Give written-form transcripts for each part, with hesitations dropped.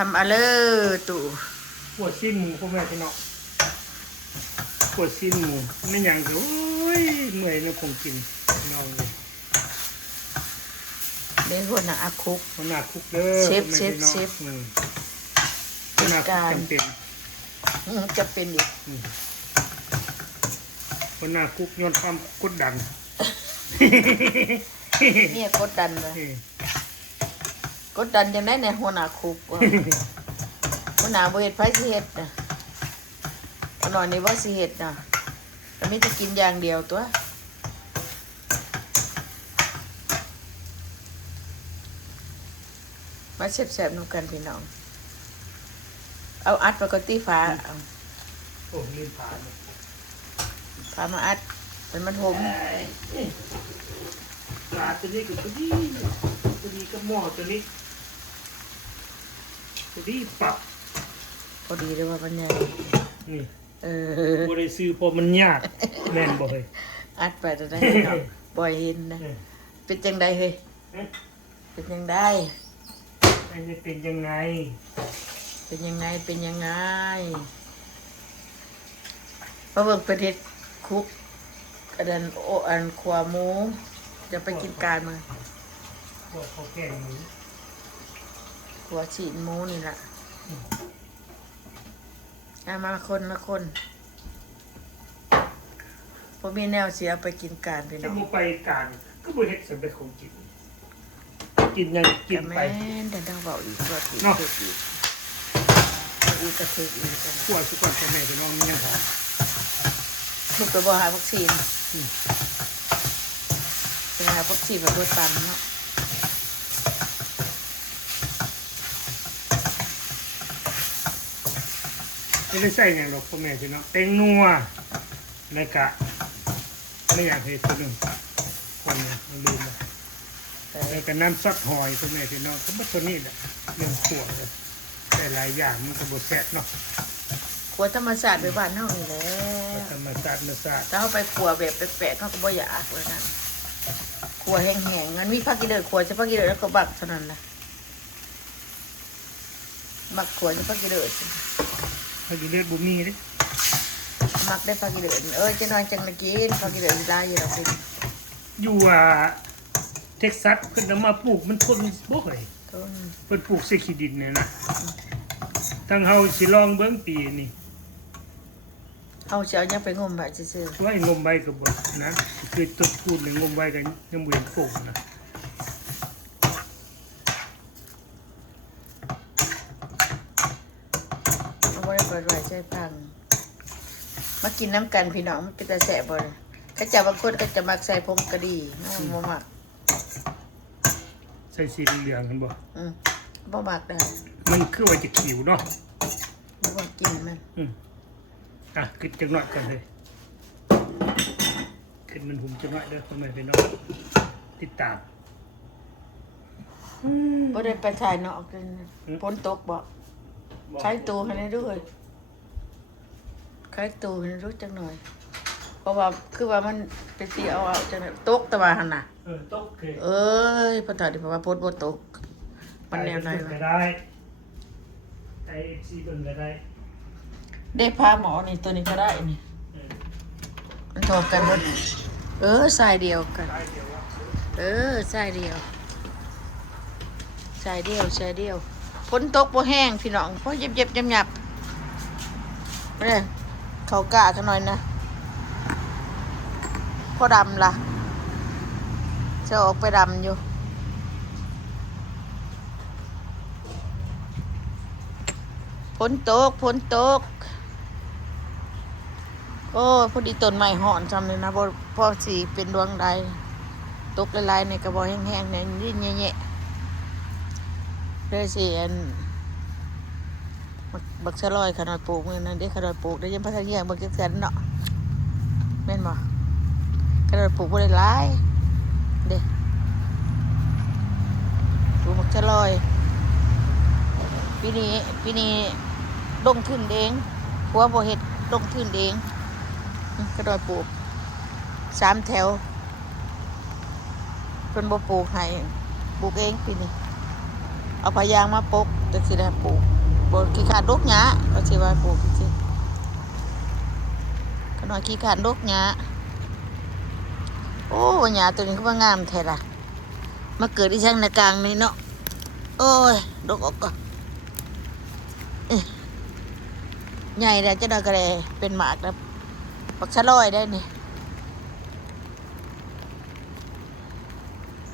ทำอะไรตู่ปวดสิ้นหมูพ่อแม่พี่น้องปวดสิ้นหมูไม่อย่างเดียวโอ้ยเมื่อยแล้วคงกินน้องเลย เดี๋ยวหัวหน้าคุกมันหนักคุกเด้อเชฟมันหนักคุกจำเป็นจะเป็นอีกมันหนักคุกย้อนความกดดันเนี่ยกดดันเลยกดดันจังได้ในหัวหน้าคุกหัวหน้าบ่เฮ็ดไผสิเฮ็ดน่ะขนอนนี้ว่าสิเฮ็ดน่ะแต่มีแต่กินอย่างเดียวตัวมาแซ่บๆนำกันพี่น้องเอาอัดปกติฟ้าเอาโอ้ลืมผ่านฟ้ามาอัดเป็นมันหอมปลาตัวนี้กับตัวนี้กับหม้อตัวนี้ปรับพอดีเลยว่ามันใหญ่นี่บ่ได้ซื้อเพราะมันยากแม่นบ่เฮ้ยอัดไปจะได้เนาะบ่อยเห็นนะเป็นจังไดเฮ้ยเป็นจังไดเป็นยังไงเป็นยังไงเป็นยังไงพระเบิกประเทศคุกอันขวาหมูจะไปกินการมาขวเขาแกงหมูขวฉีดหมูนี่แหละมาคนละคนพอมีแนวเสียไปกินการไปเนาะจะมูไปการก็บ่เฮ็ดสำเร็จของกินกินยังกินไปแต่ต้องบอกอีกว่าถูกอีกอีกกระเทกอีกกันขวดสุกก่อนพ่อแม่พี่น้องมียังหอมลูกไปบ่หาวัคซีนไปหาวัคซีนแบบโดยตันเนาะไม่ได้ใส่อย่างดอกพ่อแม่พี่น้องเต็งนัวในกะไม่อยากให้คนหนึ่งคนมันลืมเลยแต่ก็น้ำซักหอยพ่อแม่พี่น้องก็ไม่ตัวนี้แหละเรื่องขวดเลยแต่หลายอย่างมันก็บดแซ่บเนาะขวดธรรมชาติไปบ้านเฮานี่แหละธรรมชาติถ้าเอาไปขวดแบบแปลกๆเขาก็บ่อยากเลยนั่นขวดแห้งๆงั้นมีผักกีเดือดขวดเฉพาะกีเดือดแล้วก็บักเท่านั้นนะบักขวดเฉพาะกีเดือดผักกีเดือดบุมีดิมักได้ผักกีเดือดจะนอนจังนะกินผักกีเดือดได้อยู่แล้วคุณอยู่เท็กซัสเพิ่นนำมาปลูกมันทนบ่ค่อยเพิ่นปลูกใส่ขี้ดินเนี่ยนะทั้งเฮาสิลองเบิ่งปีนี่เฮาสิเอายังไปงมไว้ซื่อๆไว้งมไว้ก็บ่นะคือต้นพูดเลยงมไว้ก็ยังบ่เห็นปลูกนะเอาไว้เปิดไว้ใช้พังมากินน้ำกันพี่น้องมันเป็นตาแสบบ่เขาจะบางคนก็จะมักใส่ผงกะดีบ่มักใส่สีเหลืองกันบ่บ่มักได้มันคือว่าจะขิวเนาะบ่กินมันขึ้นจังหน่อยกันเลยขึ้นมันหุ่มจังหน่อยเด้อพ่อแม่พี่น้องติดตามบ่ได้ไปถ่ายนอกกันฝนตกบ่ใช้ตูให้ได้ด้วยใช้ตูให้รู้จักหน่อยเพราะว่าคือว่ามันไปตีเอาจังตกตะวันหั่นน่ะตกพอถ่ายดิเพราะว่าฝนบ่ตกมันแนวไหนวะได้ไอ้ซีเบิ่งก็ได้ได้พาหมอนี่ตัวนี้ก็ได้นี่มันโทรกันหมดสายเดียวกันสายเดียวฝนตกบ่แห้งพี่น้องเพราะเย็บๆยับๆเนี่ยเขากะกันหน่อยนะพอดำล่ะจะออกไปดำอยู่ฝนตกโอ้พอดีต้นไม้ห่อนจำเลยนะพอสีเป็นดวงใดตกลายๆในกระบอกแห้งๆในดิ้นแย่ๆเลยสิบักสะลอยขนาดปลูกนั่นได้ขนาดปลูกได้ยังพัฒนาบักเกินเนาะแม่นบ่ขนาดปลูกบ่ได้หลายเด้ปลูกบักสะลอยปีนี้ลงทุนเองผัวบ่เฮ็ดลงทุนเองกระโดดปลูก3 แถวเพิ่นบ่ปลูกให้ปลูกเองปีนี้ เอาพยางมาปกจะสิได้ปลูกบนขี้ขาดลูกหญ้าก็สิว่าปลูกจริงขนอยขี้ขาดลูกหญ้าโอ้หญ้าตัวนี้ก็ว่างามแท้ล่ะมาเกิดที่ช่างในกลางนี่เนาะโอ้ยดกออกก็ใหญ่แล้วจะได้กระเดเป็นหมากแล้วปักชะลอยได้นี่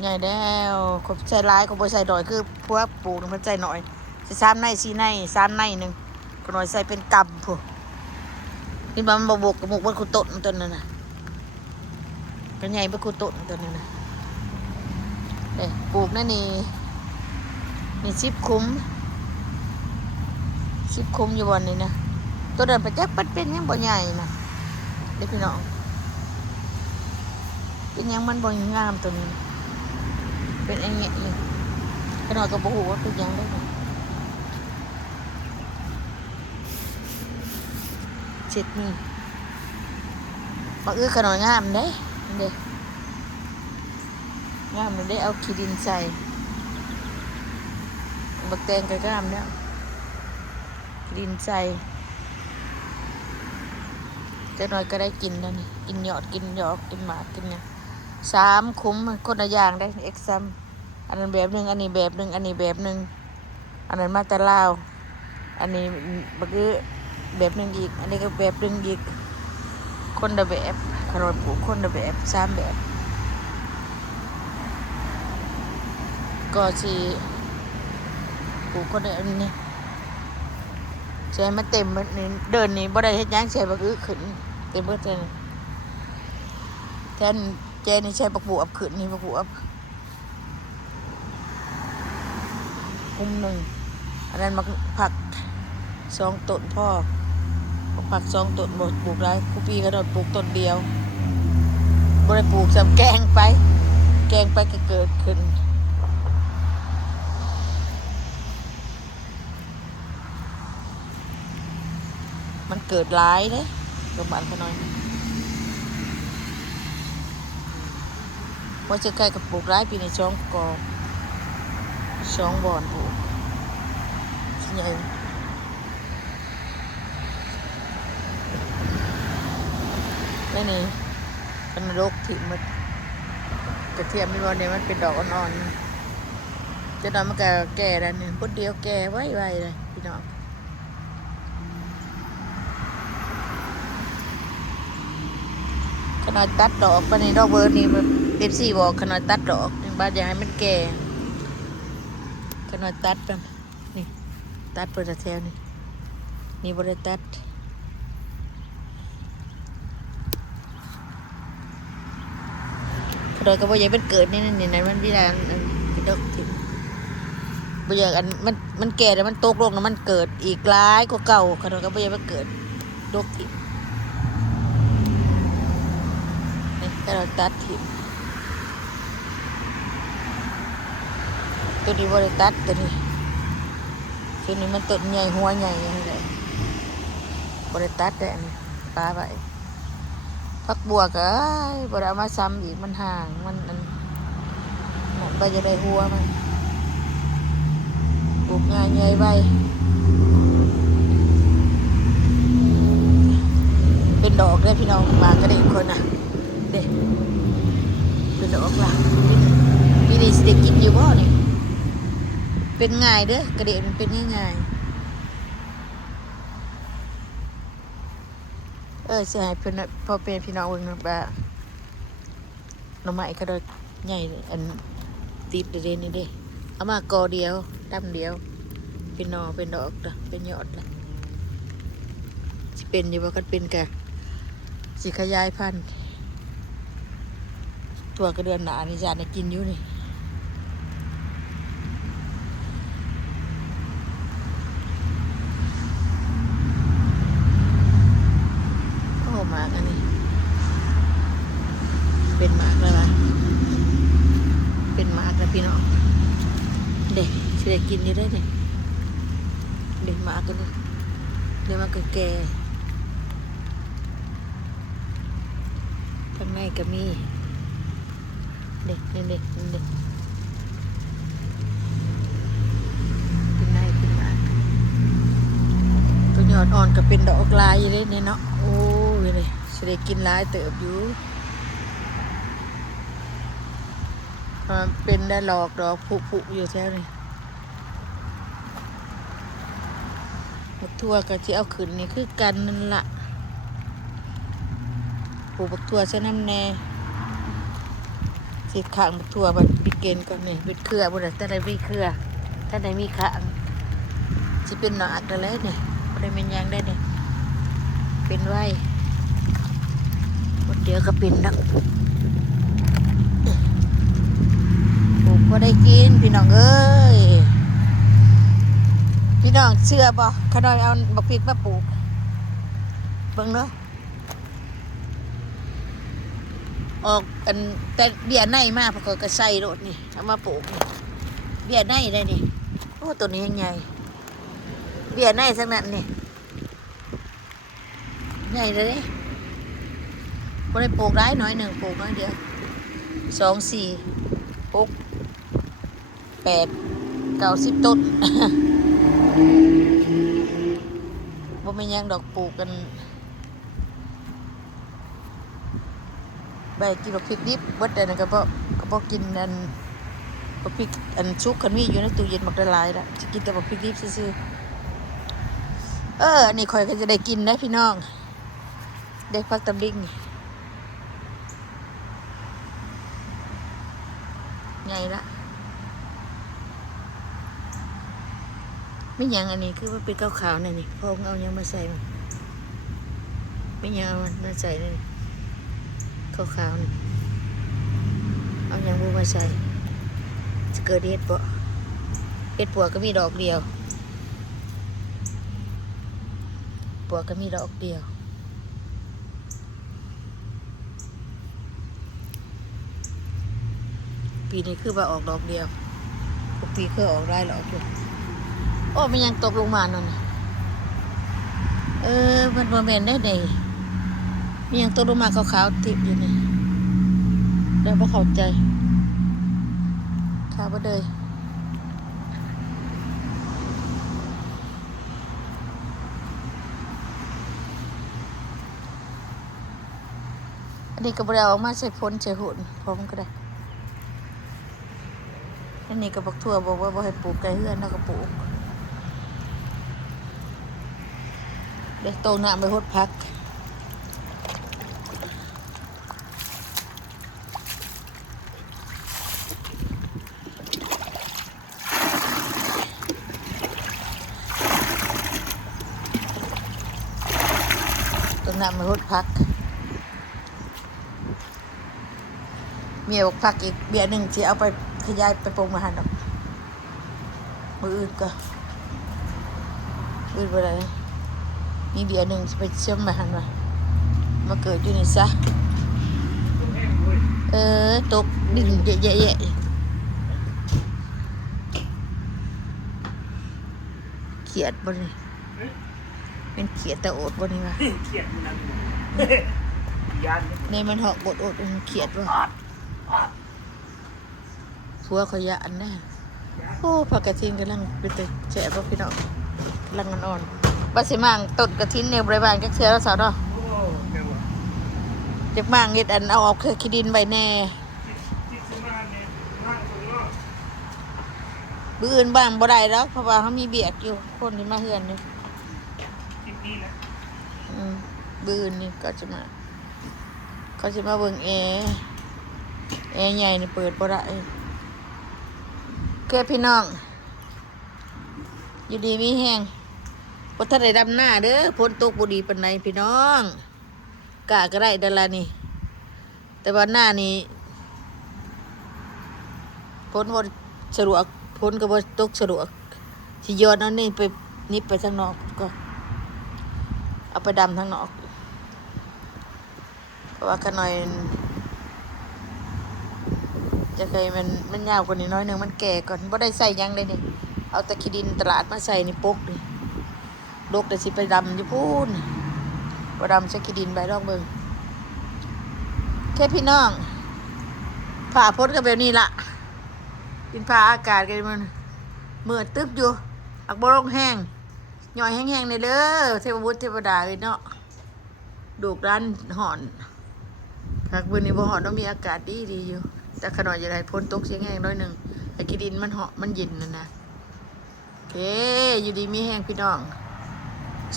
ใหญ่แล้วขบใส่ร้ายขบใส่ดอยคือพวกปลูกมันใส่หน่อยใส่3 ใน 4 ใน3 ในหนึ่งก็หน่อยใส่เป็นกำผู้นี่มันบวกกับหมกบนขุต้นตัวนั้นน่ะก็ใหญ่บนขุต้นตัวนั้นน่ะเด้ปลูกนั่นนี่10 คุ้มอยู่บนนี้นะตัวเดินไปจักปัดเป็นยังบ่ใหญ่นะเด็กพี่น้องเป็นยังมันบ่งามตัวนี้เป็นไอ้เงี้ยเลยขนาดก็บ่ฮู้ว่าเป็นยังได้ไงเจ็ดนี่บักขนาดงามเด้เด้งามเลยได้เอาขี้ดินใส่บักแตงก็งามแล้วดินใส่จะหน่อยก็ได้กินแล้วนี่กินยอดกินยอดกินหมากกินเนี่ย3 คุ้มคนละอย่างได้เอ็กซัมอันนั้นแบบหนึ่งอันนี้แบบหนึ่งอันนี้แบบหนึ่งอันนั้นมาแต่ลาวอันนี้บักแบบหนึ่งอีกอันนี้ก็แบบหนึ่งอีกคนละแบบขนมปลูกคนละแบบ3 แบบก็สิปลูกคนละอันนี้ใช่มันเต็มมันนี่เดินนี่บ่ได้เฮ็ดหยังใช่บักขึ้นเต็มเบิดเลยแทนเจนี่ใช้บักบวบขึ้นนี่บักบวบคุมหนึ่งอันนั้นมักผัก2 ต้นพ่อผัก2 ต้นบ่ปลูกหลายกูปีก็โดนปลูกต้นเดียวบ่ได้ปลูกสำแกงไปก็เกิดขึ้นมันเกิดหลายเด้โรงพยาบาลเขาน้อยว่าจะใกล้กับปลูกหลายปีใน2 กอ2 บ่อนปลูกใหญ่แล้วนี่เป็นโรคถิ่มันกระเทียมมีวันนี้มันเป็นดอกอ่อนๆจะนอนมันก็แก่แล้วนี่พุดเดียวแก่ไว้เลยพี่น้องขนาดตัดดอกปานนี้ดอกเบอร์นี่FCบอกขนาดตัดดอกบ้านอยากให้มันแก่ขนาดตัดไปนี่ตัดเปิดแถวนี่บ่ได้ตัดขนาดก็บ่อยากมันเกิดนี่นั่นมันวิลาเป็นดอกถิ่นบ่อยากอันมันแก่แล้วมันตกลงแล้วมันเกิดอีกหลายกว่าเก่าขนาดก็บ่อยากมันเกิดดอกถิ่นแต่เราตัดถิ่นตัวนี้บริตัดตัวนี้มันต้นใหญ่หัวใหญ่อะไรบริตัดแต่ปลาไปพักบัวก็บริเอามาซ้ำอีกมันห่างมันไปจะได้หัวมันปลูกง่ายใหญ่ใบเป็นดอกได้พี่น้องมากระเด็นคนน่ะเด็กเป็นดอกละพี่นี่สิเด็กกินอยู่บ่เนี่ยเป็นง่ายเด้อกระเด็นมันเป็นง่ายใช่เพื่อนพอเป็นพี่น้องเบิ่งแบบหน่อไม้ก็ได้ใหญ่อันติดเด่นนี่เด้เอามากอเดียวดำเดียวเป็นนอเป็นดอกละเป็นยอดละสิเป็นอยู่ว่ากันเป็นกะสิขยายพันธุ์ตัวกระเดือนหนานี่จานกินอยู่นี่โอ้หมากอันนี้เป็นหมากแล้วล่ะเป็นหมากแล้วพี่น้องเด็กสิได้กินอยู่ได้เด็กหมากกันเลยเดี๋ยวมันก็แก่ข้างในก็มีเด็ก อ่อนๆก็เป็นดอกลายอยู่เลยเนี่ยเนาะโอ้ยเลยสิได้กินหลายเติบอยู่มันเป็นได้หลอกดอกผุๆอยู่แถวนี้บักทั่วก็สิเอาขึ้นนี่คือกันนั่นล่ะปลูกบักทั่วใช้น้ำแน่สิข้างบักทั่วบัดปิเกณฑ์ก่อนนี่เป็นเครือบ่ได้ถ้าได้มีเครือถ้าได้มีข้างสิเป็นหนออักแล้วเนี่ยบ่ได้แม่นหยังได้เนี่ยเป็นไว้หมดเดี๋ยวก็เป็นแล้วปลูกบ่ได้กินพี่น้องเอ้ยพี่น้องเชื่อบ่ขน้อยเอาบักพริกมาปลูกเบิ่งเด้อออกอันแต่เบี้ยในมาเพราะก็ใส่รถนี่เอามาปลูกนี่เบี้ยในได้นี่โอ้ตัวนี้ยังใหญ่เบี้ยในทั้งนั้นนี่ใหญ่เลยบ่ได้ปลูกได้น้อยหนึ่งปลูกน้อยเดียว2 4 6 8 9 10 ต้น บ่มีหยังดอกปลูกกันใบกินบักพริกดิบเบิดได้นั่นก็บ่กินอันบักพริกอันชุกคันมีอยู่ในตู้เย็นบักละลายละสิกินแต่บักพริกดิบซื่อๆอันนี้ข่อยก็จะได้กินนะพี่น้องได้พักตำลิงใหญ่ละไม่หยังอันนี้คือมันเป็นขาวๆนี่พอเอาหยังมาใส่มันไม่หยังเอามันมาใส่นี่ขาวๆนี่เอาหยังบูมาใส่จะเกิดเห็ดบ่เห็ดปวกก็มีดอกเดียวปวกก็มีดอกเดียวปีนี้คือว่าออกดอกเดียวทุกปีเคยออกได้หรอกอยู่โอ้มันยังตกลงมานั่นมันบ่แม่นได้มันยังตกลงมาขาวๆติดอยู่นี่ได้บ่เข้าใจข้าวบ่เลยอันนี้ก็บ่ได้เอามาใส่พ้นใส่หุ่นพร้อมก็ได้อันนี้ก็บักทั่วบอกว่าบ่ให้ปลูกไกลเฮือนแล้วก็ปลูกเดี๋ยวโตน้ำไปหดพักโตน้ำไปหดพักเมียบอกพักอีกเบี้ยหนึ่งที่เอาไปขยายไปปลูกมาหันดอกมืออื่นก็อื่นไปเลยมีเบี้ยหนึ่งไปเชื่อมมาหันมาเกิดอยู่นี่ซะตกดินแย่เขียดบ่นี่เป็นเขียดแต่โอดบ่นี่วะ เขียดมันนั่นยัน ในมันเหาะโอดเขียดบ่ผัวเขายะอันแน่โอ้ผักกระทินกำลังเป็นแต่แฉะบ่พี่น้องกำลังอ่อนบาสิมังต้นกระทินในบริบาลจักเทื่อแล้วสาวเนาะ โอ้แม่ว่า จักมังเฮ็ดอันเอาออกคือขี้ดินไว้แน่ ที่ซื้อมาเนี่ยนั่งตรงนอก มื้ออื่นบ้างบ่ได้แล้วเพราะว่าเฮามีเบียกอยู่คนที่มาเฮือนนี่ ที่นี่แหละ มื้ออื่นนี่ก็จะมาเขาจะมาเบิ่งแอร์ใหญ่นี่เปิดบ่ได้แค่พี่น้องอยู่ดีมีแฮงบ่ทันได้ดำหน้าเด้อฝนตกบ่ดีปานใดพี่น้องกะก็ได้ดาล่ะนี่แต่ว่าหน้านี่ฝนบ่สะดวกฝนก็บ่ตกสะดวกสิย้อนเอานี่ไปนิบไปทางนอกก็เอาไปดำทางนอกเพราะว่าขน่อยจะเคยมันยาวกว่านี้น้อยหนึงมันแก่ก่อนบ่ได้ใส่หยังเลยนี่เอาแต่ขี้ดินตลาดมาใส่นี่ปกนี่ดกแต่สิไปดำอยู่พูนบ่ดำใส่ขี้ดินไปลองเบิ่งแค่พี่น้องผ่าพ้นก็แบบนี้ล่ะเป็นผ่าอากาศกันมันมืดตึ๊บอยู่อักบ่ลงแห้ง ย่อยแห้งๆในเด้อเทพบุตรเทวดาเอ้ยเนาะดูกร้านห่อนหากมื้อนี้บ่ฮ้อนเนาะมีอากาศดีอยู่แต่ขน่อยจะได้พ้นตกเสียงแห้งหน้อยหนึงไอ้กิดินมันเหาะมันเย็นนั่นนะโอเคอยู่ดีมีแห้งพี่น้อง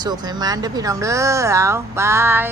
สุขให้มันเด้อพี่น้องเด้อเอาบาย